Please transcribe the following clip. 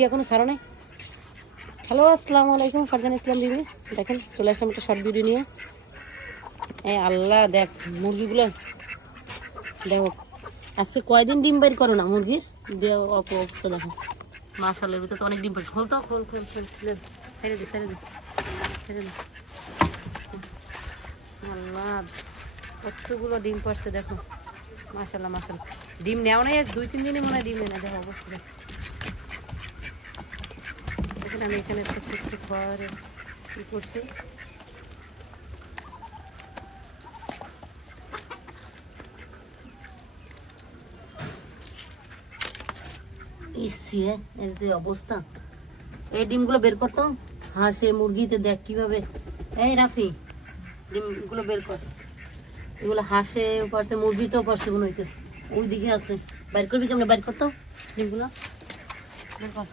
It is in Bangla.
মুরগি এখনো ছাড়ো নাই। হ্যালো আসসালামু আলাইকুম, ফারজান ইসলাম বিবি। দেখেন চলে আসলাম একটা শর্ট ভিডিও নিয়ে। এই আল্লাহ, দেখ মুরগিগুলো, দেখো আজকে কয়দিন ডিম বের করো না মুরগির, দেও অবস্থা দেখো। মাশাআল্লাহ, এর ভিতরে তো অনেক ডিম পাচ্ছে। খোল তো, খোল খোল খোল, ছেড়ে দে ছেড়ে দে ছেড়ে দে। আল্লাহ, কতগুলো ডিম পাচ্ছে দেখো। মাশাআল্লাহ মাশাআল্লাহ, ডিম নেও নাই আজ 2-3 দিনে মনে হয় ডিম নেই না। দেখো অবস্থা দেখেন। আমি এখানে একটা ছোট্ট ঘরে কি করছি, এর যে অবস্থা। এই ডিমগুলো বের করতো হাঁসে মুরগিতে, দেখ কিভাবে। এই রাফি, ডিমগুলো বের কর। এগুলো হাঁসে পারছে, মুরগিতেও পারছে মনে হইতেছে। ওইদিকে আছে, বাইর করবি কেমন? বাইর করতো ডিমগুলো বের কর।